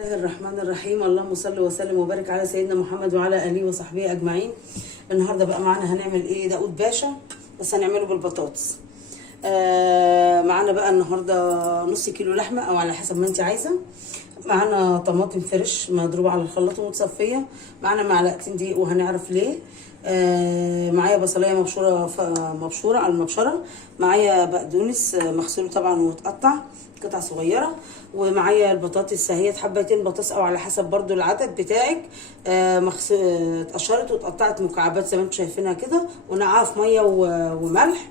الله الرحمن الرحيم. اللهم صل وسلم وبارك على سيدنا محمد وعلى اله وصحبه اجمعين. النهارده بقى معانا هنعمل ايه؟ داود باشا، بس هنعمله بالبطاطس. معانا بقى النهارده نص كيلو لحمه او على حسب ما انت عايزه. معانا طماطم فريش مضروبه على الخلاط ومتصفيه. معانا معلقتين دقيق وهنعرف ليه. معايا بصلايه مبشوره على المبشره. معايا بقدونس مغسول طبعا ومتقطع قطع صغيره. ومعايا البطاطس اهيت حبتين بطاطس او على حسب برضو العدد بتاعك. اتقشرت واتقطعت مكعبات زي ما انتم شايفينها كده، ونقعها في ميه وملح.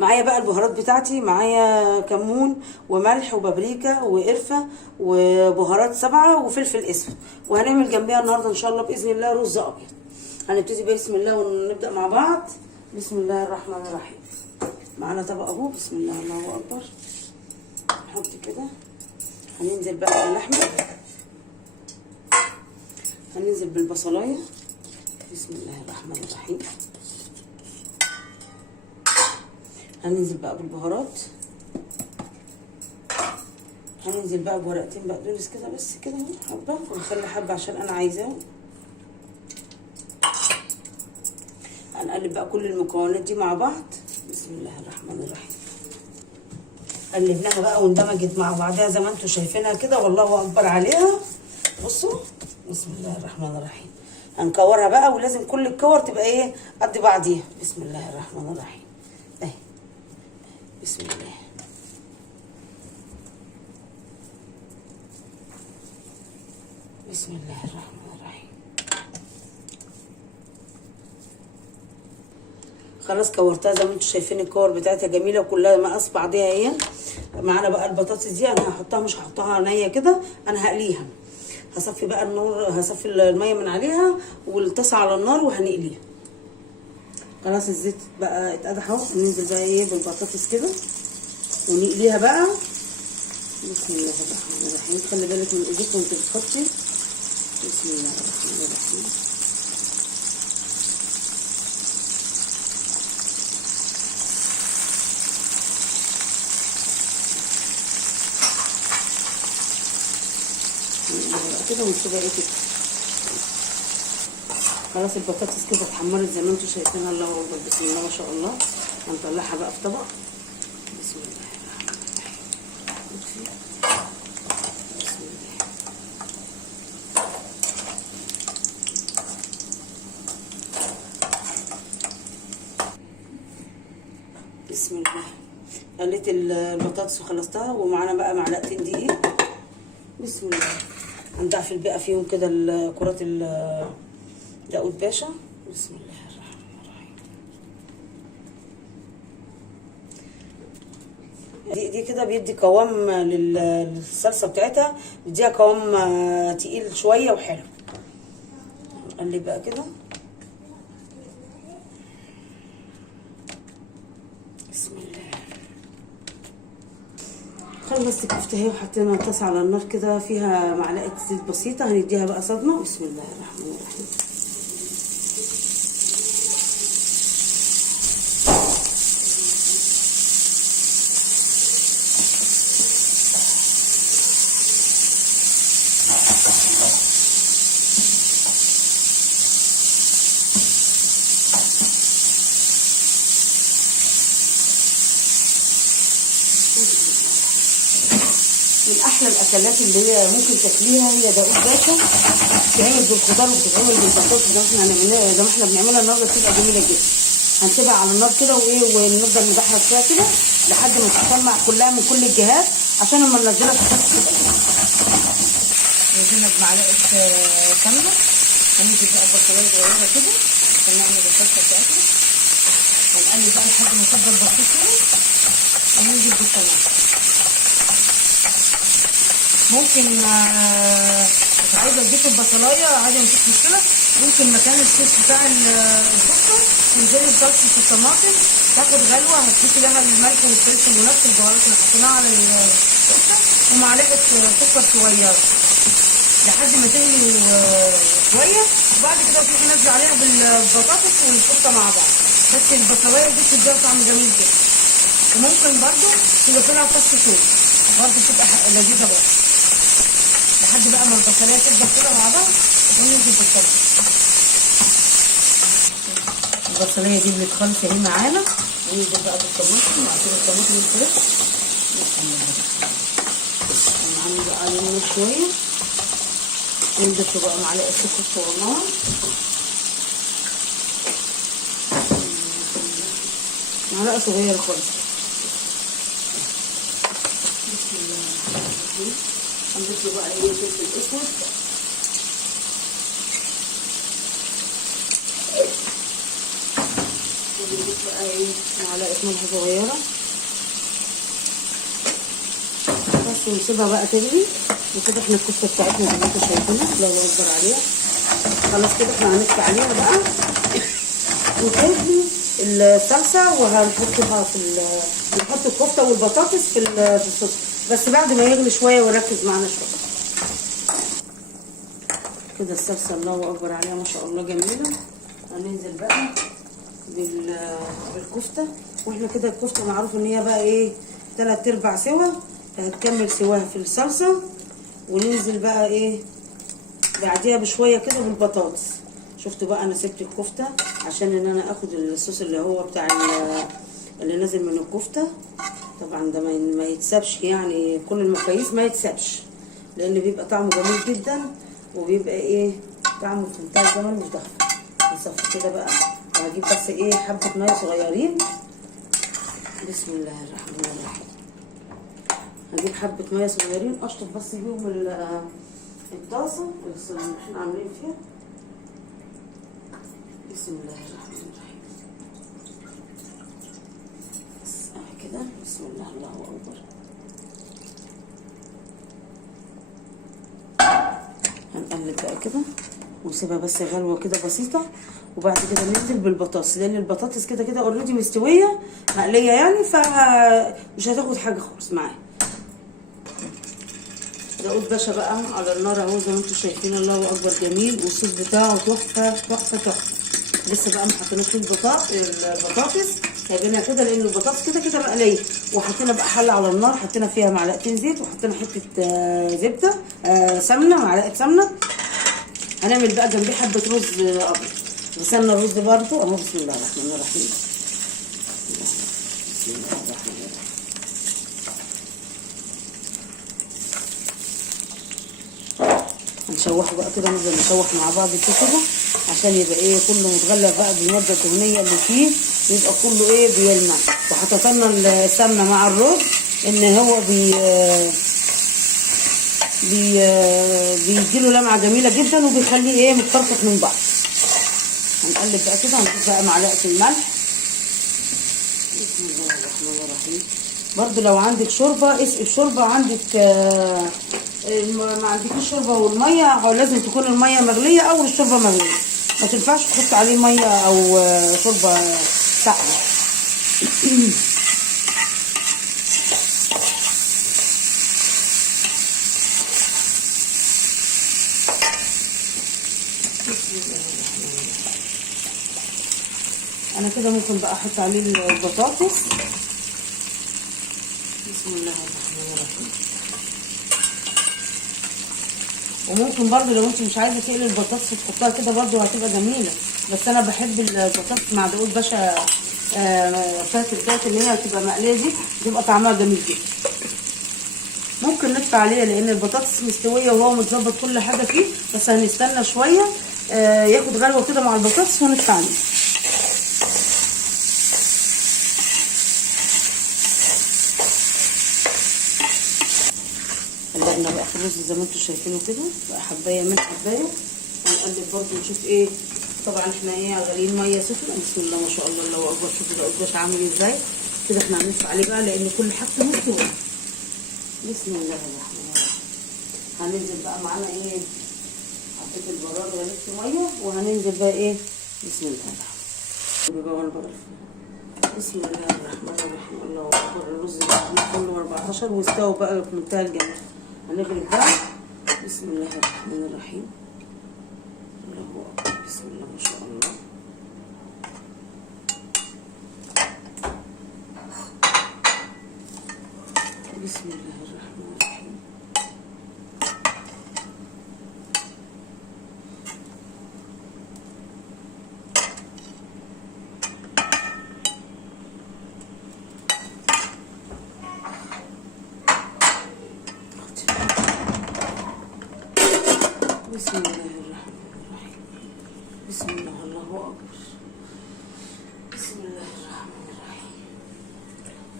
معايا بقى البهارات بتاعتي، معايا كمون وملح وبابريكا وقرفه وبهارات سبعه وفلفل اسود. وهنعمل جنبيها النهارده ان شاء الله باذن الله رز ابيض. هنبتدي بسم الله ونبدا مع بعض. بسم الله الرحمن الرحيم. معانا طبق اهو، بسم الله الله اكبر. نحط كده. هننزل بقى باللحمه، هننزل بالبصلايه، بسم الله الرحمن الرحيم. هننزل بقى بالبهارات، هننزل بقى بورقتين بقدونس كده بس كده اهو حبه، ونخلي حبه عشان انا عايزاه. هنقلب بقى كل المكونات دي مع بعض، بسم الله الرحمن الرحيم. قلبناها بقى واندمجت مع بعضها زي ما انتم شايفينها كده، والله اكبر عليها. بصوا بسم الله الرحمن الرحيم. هنكورها بقى، ولازم كل الكور تبقى ايه قد بعضيها. بسم الله الرحمن الرحيم. اهي بسم الله. بسم الله الرحمن الرحيم. خلاص كورتها زي ما انتم شايفين، الكور بتاعتها جميله وكلها مقاس بعضيها اهي. معانا بقى البطاطس دي انا هحطها، مش هحطها نيه كده، انا هقليها. هصفي بقى النور، هصفي الميه من عليها والطاسه على النار وهنقليها. خلاص الزيت بقى اتقدح اهو. ننزل بقى ايه بالبطاطس كده ونقليها بقى. بسم الله الرحمن الرحيم. خلي بالك من ايديك وانت بتحطي. بسم الله الرحمن الرحيم. كده ونسيبها ايه كده. خلاص البطاطس كده اتحمرت زي ما انتم شايفينها. الله اكبر، بسم الله ما شاء الله. هنطلعها بقى في طبق. بسم الله الرحمن الرحيم. بسم الله. بسم الله. قليت البطاطس وخلصتها، ومعانا بقى معلقتين دقيق. بسم الله. هنضعفل بقى فيهم كده كرات داود باشا. بسم الله الرحمن الرحيم. دي كده بيدي قوام للصلصه بتاعتها، بيديها قوام تقيل شويه وحلو. نقلب بقى كده. بسم الله. خلصت كفته اهي، وحطينا الطاسه على النار كده فيها معلقه زيت بسيطه. هنديها بقى صدمه. بسم الله الرحمن الرحيم. من احلى الاكلات اللي هي ممكن تاكليها هي داود باشا. بتتعمل بالخضار وبتتعمل بالبطاطس زي ما احنا بنعملها النهارده، بتبقى جميله جدا. هنسيبها على النار كده وايه، ونفضل ندحرج فيها كده لحد ما تتجمع كلها من كل الجهات، عشان لما ننزلها في الطاسه تبقى نزلنا بمعلقه سمنه. هننزل بقى ببصلايه صغيره كده عشان نعمل الصلصه بتاعتنا. هنقلب بقى لحد ما نصبر البطاطس كده، وننزل بالطماطم. ممكن مش عايزه تضيف البصلايه عادي مفيش مشكله. ممكن مكان الصوص بتاع الكفته تنزلي بصلصه الطماطم، تاخد غلوه، هتضيفي لها الملح والفلفل ونفس البهارات اللي حطيناها على الكفته، ومعلقه سكر صغيره لحد ما تغلي شويه. وبعد كده تروحي نازله عليها بالبطاطس والكفته مع بعض. بس البصلايه دي بتديها طعم جميل جدا. وممكن برده تضيفي لها فص ثوم برده، بتبقى لذيذه برده. لحد بقى ما البصليه تبدا كده مع بعض وننزل بالصلصه. البصليه دي اللي خالص اهي معانا، وننزل بقى بالطماطم وعصير الطماطم الفريش. هنعمل بقى عليه شويه، ونضيف بقى معلقه سكر صغننه، معلقه صغيره خالص. بسم الله الرحمن الرحيم. هنضيف له بقى ايه فلفل اسود، ونضيف بقى ايه معلقه ملح صغيره بس، ونسيبها بقى تغلي. وكده احنا الكفته بتاعتنا زي ما انتم شايفينها، الله اكبر عليها. خلاص كده احنا هنطفي عليها بقى وتغلي الصلصه، وهنحطها نحط الكفته والبطاطس في الصوص، بس بعد ما يغلي شويه ويركز معانا شويه. كده الصلصه الله اكبر عليها ما شاء الله جميله. هننزل بقى بالكفته، واحنا كده الكفته معروف ان هي بقى ايه 3/4 سوا، هتكمل سواها في الصلصه. وننزل بقى ايه بعديها بشويه كده بالبطاطس. شفتوا بقى انا سبت الكفته عشان ان انا اخد الصوص اللي هو بتاع اللي نازل من الكفته. طبعا ده ما يتسابش، يعني كل المقاييس ما يتسابش، لان بيبقى طعمه جميل جدا، وبيبقى ايه طعمه في منتهى الجمال مش ضخم. نصفي كده بقى، وهجيب بس ايه حبه ميه صغيرين. بسم الله الرحمن الرحيم. هجيب حبه ميه صغيرين اشطف بس بيهم الطاسه اللي احنا عاملين فيها. بسم الله الرحمن الرحيم. بس كده بسم الله الله اكبر. هنقلب بقى كده ونسيبها بس غلوه كده بسيطه، وبعد كده ننزل بالبطاطس، لان البطاطس كده كده اوريدي مستويه مقليه يعني، فمش هتاخد حاجه خالص معاها. داود باشا بقى على النار اهو زي ما انتم شايفين، الله اكبر جميل، والصوص بتاعه تحفه تحفه تحفه. لسه بقى ما حطيناش فيه البطاطس، سايبينها كده لان البطاطس كده كده مقليه. وحطينا بقى حله على النار، حطينا فيها معلقتين زيت، وحطينا حته زبده سمنه، معلقه سمنه. هنعمل بقى جنبيه حبه رز ابيض، غسلنا الرز برده اهو. بسم الله الرحمن الرحيم. بسم الله الرحمن الرحيم. هنشوحه بقى كده، نفضل نشوح مع بعض كده عشان يبقى ايه كله متغلف بقى بالماده الدهنيه اللي فيه، يبقى كله ايه بيلمع. وحطيت لنا السمنه مع الرز ان هو بيديله لمعه جميله جدا، وبيخليه ايه متفرقط من بعض. هنقلب بقى كده، هنحط بقى معلقه الملح. بسم الله الرحمن الرحيم. برضو لو عندك شوربه اسقي الشوربه، عندك ما عندكيش شوربه والميه لازم تكون الميه مغليه او الشوربه مغليه، ما تنفعش تحط عليه ميه او شوربه ساقعه. انا كده ممكن بقى احط عليه البطاطس. بسم الله الرحمن الرحيم. وممكن برضو لو انت مش عايزه تقلي البطاطس تحطها كده برضو هتبقى جميله، بس انا بحب البطاطس مع داود باشا فاتت اللي هي تبقى مقليه دي، بتبقى طعمها جميل جدا. ممكن نطفي عليها لان البطاطس مستويه وهو متظبط كل حاجه فيه، بس هنستنى شويه ياخد غلوه كده مع البطاطس ونطفي عليه. قلبنا بقى في الرز زي ما انتم شايفينه كده، بقى حبايه من حبايه. هنقلب برضو نشوف ايه. طبعا احنا ايه غاليين ميه سخنه. بسم الله ما شاء الله الله اكبر. شوفوا ده القش عامل ازاي كده. احنا هنلف عليه بقى لان كل حاجته مستويه. بسم الله الرحمن الرحيم. هننزل بقى معانا ايه، حطيت البراد غليت ميه، وهننزل بقى ايه بسم الله الرحمن الرحيم. بسم الله الرحمن الرحيم. الله اكبر. الرز كله 14 واستوى بقى في منتهى الجمال. هنغرف بقى. بسم الله الرحمن الرحيم. الله اكبر. بسم الله ما شاء الله. بسم الله الرحمن الرحيم. بسم الله الرحمن الرحيم. بسم الله، الله اكبر. بسم الله الرحمن الرحيم.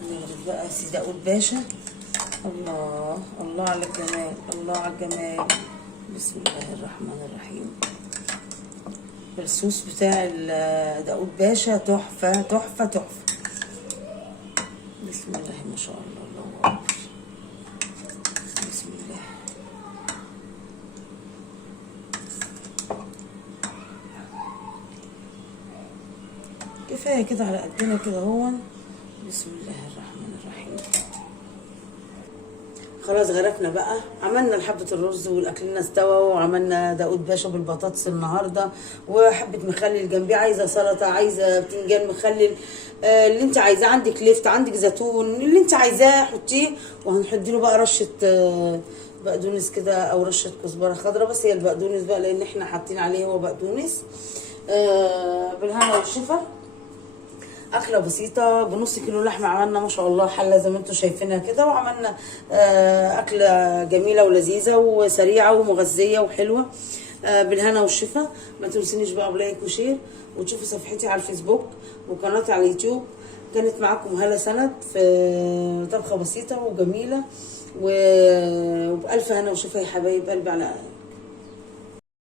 نغرف بقى سيدي داود باشا. الله الله على الجمال، الله على الجمال. بسم الله الرحمن الرحيم. الصوص بتاع داود باشا تحفة تحفة تحفة. بسم الله ما شاء الله، الله أكبر. بسم الله. كفاية كده على قدنا كده هون. بسم الله الرحمن الرحيم. خلاص غرفنا بقى، عملنا حبة الرز والاكلنا استوى، وعملنا داود باشا بالبطاطس النهارده، وحبة مخلل جنبيه، عايزه سلطه، عايزه بتنجان مخلل، اللي انت عايزاه، عندك لفت، عندك زيتون، اللي انت عايزاه حطيه. وهنحط له بقى رشه بقدونس كده، او رشه كزبره خضراء، بس هي البقدونس بقى لان احنا حاطين عليه هو بقدونس. بالهنا والشفا. اكله بسيطه، بنص كيلو لحمه عملنا ما شاء الله حله زي ما انتم شايفينها كده، وعملنا اكله جميله ولذيذه وسريعه ومغذيه وحلوه. بالهنا والشفا. ما تنسونيش بقى بلايك وشير، وتشوفوا صفحتي على الفيسبوك وقناتي على اليوتيوب. كانت معاكم هالة سند في طبخه بسيطه وجميله، وبألف هنا وشفا يا حبايب قلبي على